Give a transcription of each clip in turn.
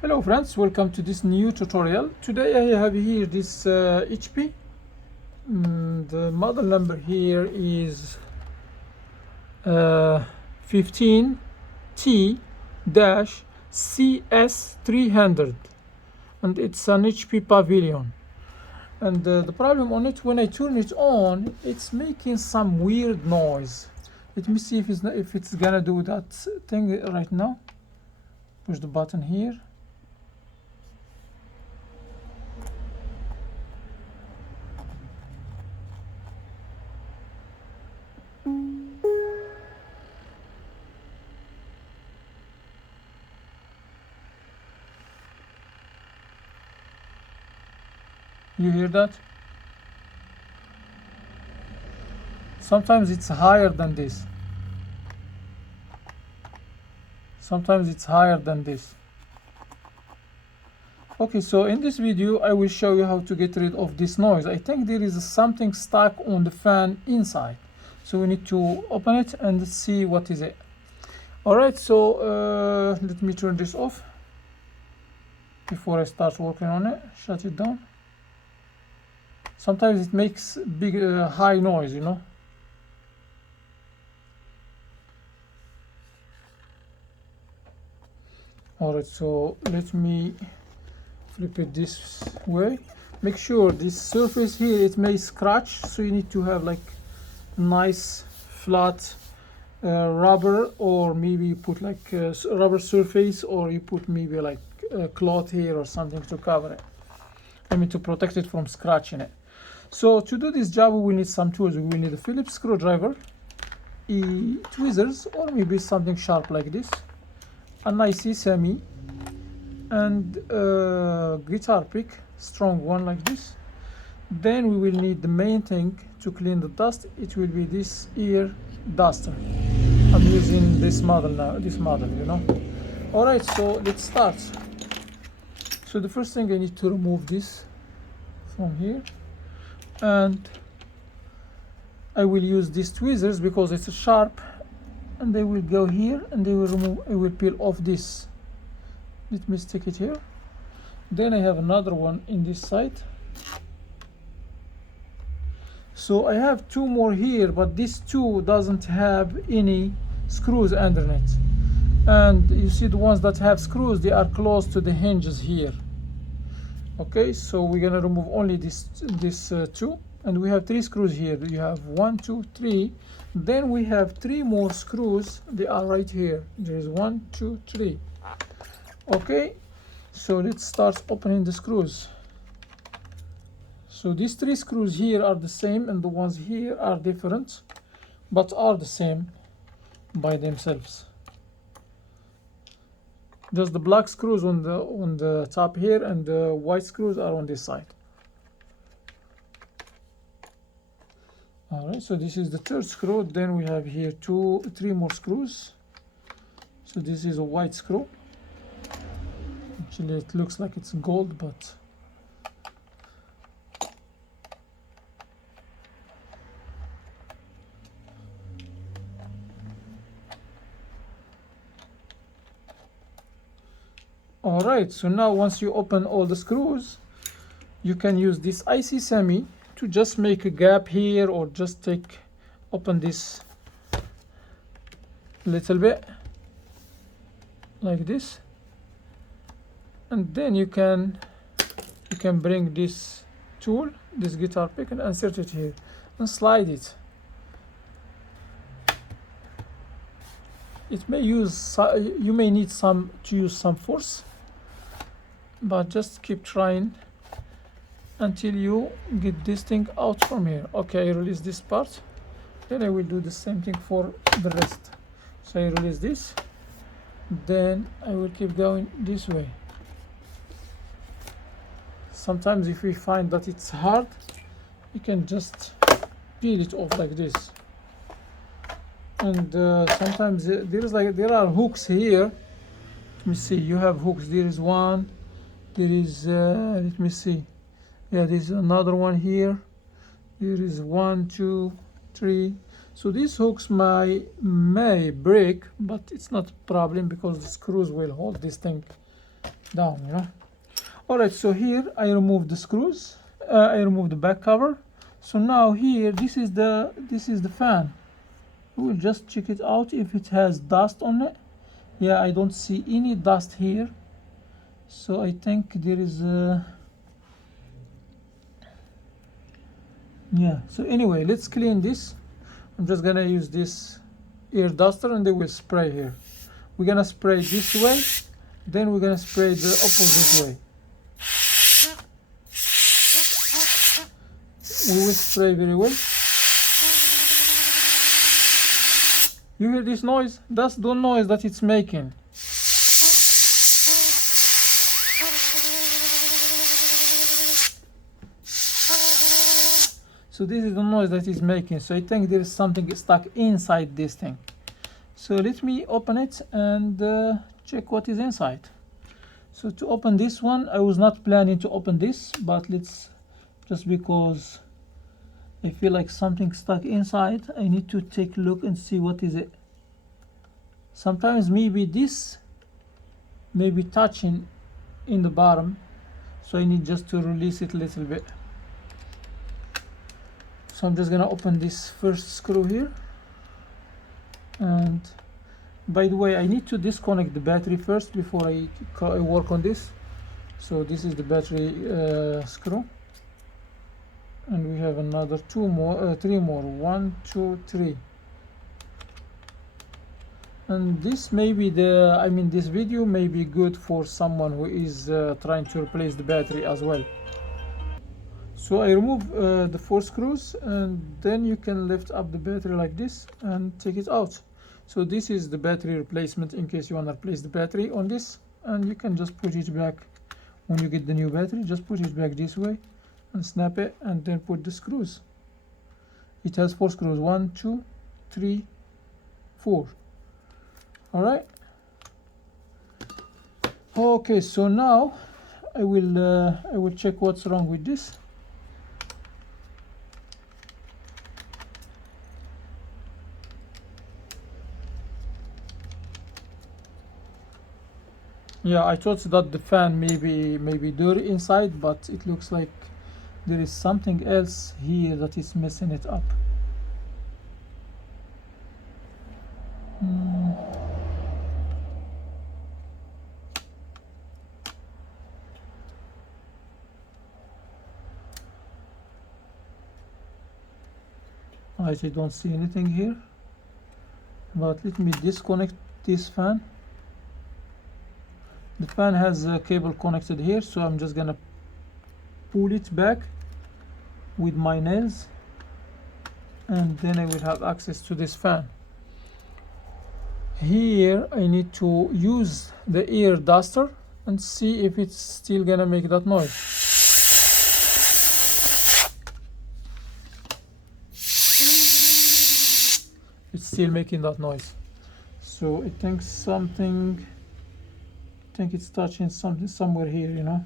Hello friends, welcome to this new tutorial. Today I have here this HP. The model number here is 15T-CS300 and it's an HP Pavilion. And the problem on it, when I turn it on, it's making some weird noise. Let me see if it's gonna do that thing right now. Push the button here. You hear that? Sometimes it's higher than this. Sometimes it's higher than this. Okay, so in this video I will show you how to get rid of this noise. I think there is something stuck on the fan inside, so we need to open it and see what is it. Alright, so let me turn this off before I start working on it. Shut it down. Sometimes it makes big high noise, you know. Alright, so let me flip it this way. Make sure this surface here, it may scratch, so you need to have like nice flat rubber, or maybe you put like a rubber surface, or you put maybe like a cloth here or something to cover it. I mean, to protect it from scratching it. So to do this job we need some tools. We need a Phillips screwdriver, tweezers, or maybe something sharp like this, a nice semi, and a guitar pick, strong one like this. Then we will need the main thing to clean the dust. It will be this ear duster. I'm using this model now, you know. Alright, so let's start. So the first thing, I need to remove this from here, and I will use these tweezers because it's sharp, and they will go here and they will remove. I will peel off this. Let me stick it here. Then I have another one in this side. So I have two more here, but this two doesn't have any screws underneath. And you see the ones that have screws, they are close to the hinges here. Okay, so we're gonna remove only this two, and we have three screws here. You have 1, 2, 3. Then we have three more screws. They are right here. There is 1, 2, 3. Okay, so let's start opening the screws. So these three screws here are the same, and the ones here are different, but are the same by themselves. Just the black screws on the top here, and the white screws are on this side. Alright, so this is the third screw. Then we have here three more screws. So this is a white screw. Actually it looks like it's gold, but alright, so now once you open all the screws, you can use this IC semi to just make a gap here, or just open this little bit like this, and then you can bring this tool, this guitar pick, and insert it here and slide it. It may use, you may need to use some force, but just keep trying until you get this thing out from here. Okay, I release this part. Then I will do the same thing for the rest. So I release this, then I will keep going this way. Sometimes if we find that it's hard, you can just peel it off like this. And sometimes there are hooks here. Let me see, you have hooks. There is one, there is let me see, yeah, there's another one here. There is 1, 2, 3. So these hooks may break, but it's not a problem because the screws will hold this thing down, you know. All right, so here I remove the screws, I remove the back cover. So now here, this is the fan. We will just check it out if it has dust on it. Yeah, I don't see any dust here, so I think there is yeah. So anyway, let's clean this. I'm just gonna use this air duster and then we'll spray here. We're gonna spray this way, then we're gonna spray the opposite way. We will spray very well. You hear this noise? That's the noise that it's making. So this is the noise that it's making. So I think there is something stuck inside this thing. So let me open it and check what is inside. So to open this one, I was not planning to open this, but let's, just because I feel like something stuck inside, I need to take a look and see what is it. Sometimes maybe this may be touching in the bottom, so I need just to release it a little bit. So I'm just gonna open this first screw here. And by the way, I need to disconnect the battery first before I work on this. So this is the battery screw. And we have another three more. 1, 2, 3. And this may be this video may be good for someone who is trying to replace the battery as well. So I remove the 4 screws, and then you can lift up the battery like this and take it out. So this is the battery replacement in case you want to replace the battery on this, and you can just put it back when you get the new battery. Just put it back this way and snap it, and then put the screws. It has 4 screws, 1, 2, 3, 4. All right. Okay, so now I will check what's wrong with this. Yeah, I thought that the fan may be dirty inside, but it looks like there is something else here that is messing it up. I don't see anything here, but let me disconnect this fan. The fan has a cable connected here, so I'm just gonna pull it back with my nails, and then I will have access to this fan. Here I need to use the air duster and see if it's still gonna make that noise. It's still making that noise. So I think it's touching something somewhere here, you know.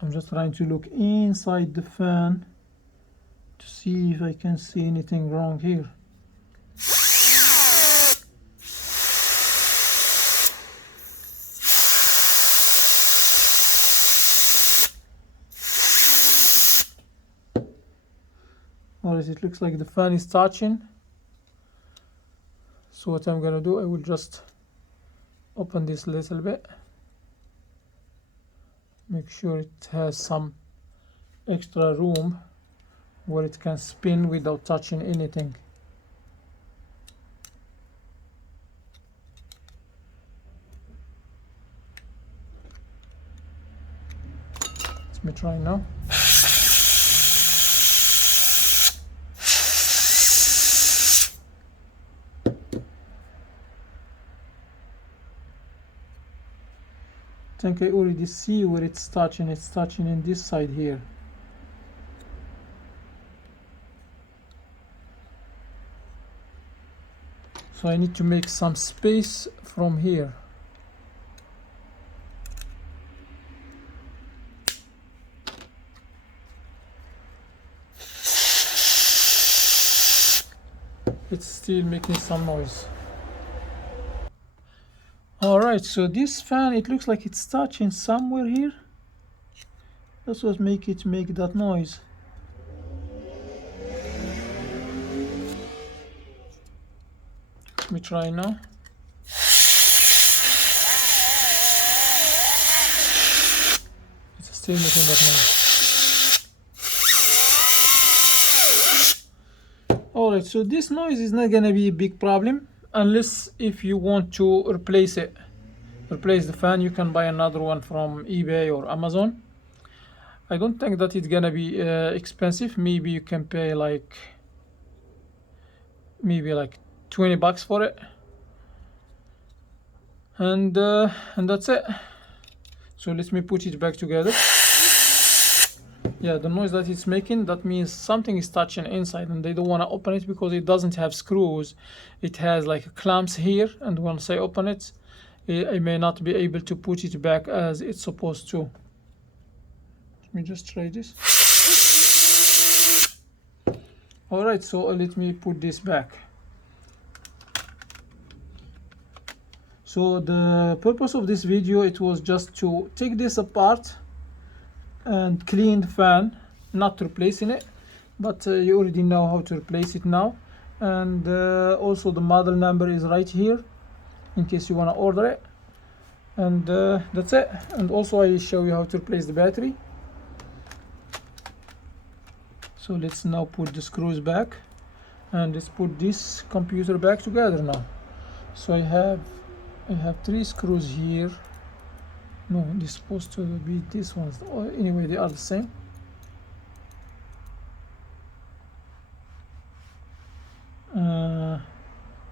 I'm just trying to look inside the fan to see if I can see anything wrong here. Alright, it looks like the fan is touching. So what I'm gonna do, I will just open this a little bit. Make sure it has some extra room where it can spin without touching anything. Let me try now. I think I already see where it's touching. It's touching in this side here. So I need to make some space from here. It's still making some noise. Alright, so this fan, it looks like it's touching somewhere here. That's what make that noise. Let me try now. It's still making that noise. Alright, so this noise is not gonna be a big problem unless if you want to replace it. Replace the fan, you can buy another one from eBay or Amazon. I don't think that it's gonna be expensive. Maybe you can pay like $20 for it, and that's it. So let me put it back together. Yeah, the noise that it's making, that means something is touching inside, and they don't want to open it because it doesn't have screws. It has like clamps here, and once I open it, I may not be able to put it back as it's supposed to. Let me just try this. Alright, so let me put this back. So the purpose of this video, it was just to take this apart and clean the fan, not replacing it, but you already know how to replace it now. And also the model number is right here in case you want to order it. And that's it. And also I show you how to replace the battery. So let's now put the screws back, and let's put this computer back together now. So I have 3 screws here. No, they're supposed to be these ones. Anyway, they are the same.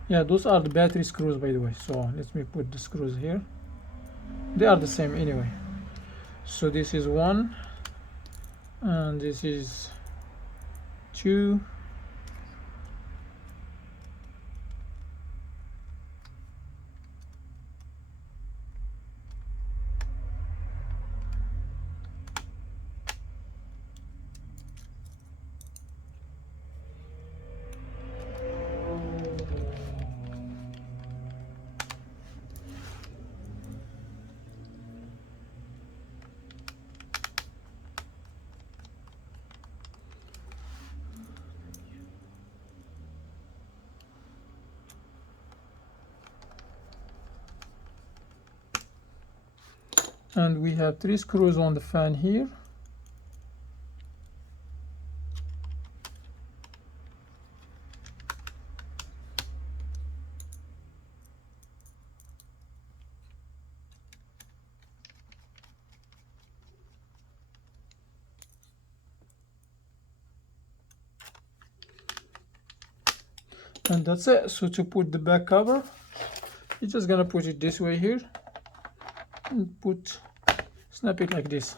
Yeah, those are the battery screws, by the way. So let me put the screws here. They are the same anyway. So this is 1, and this is 2. And we have 3 screws on the fan here. And that's it. So to put the back cover, you're just gonna put it this way here and snap it like this.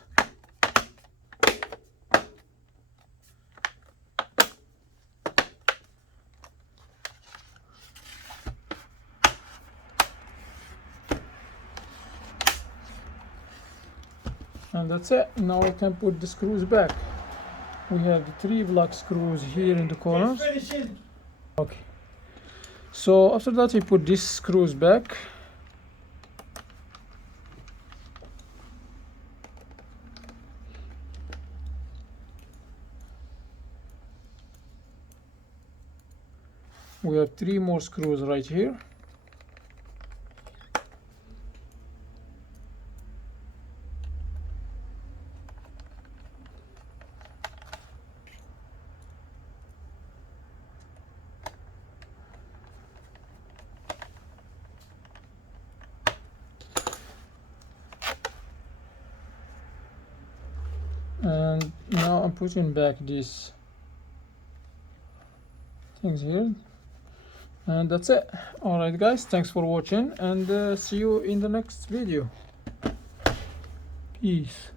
And that's it. Now I can put the screws back. We have the 3 black screws here in the corners. Okay. So after that, I put these screws back. We have 3 more screws right here. And now I'm putting back these things here, and that's it. Alright guys, thanks for watching, and see you in the next video. Peace.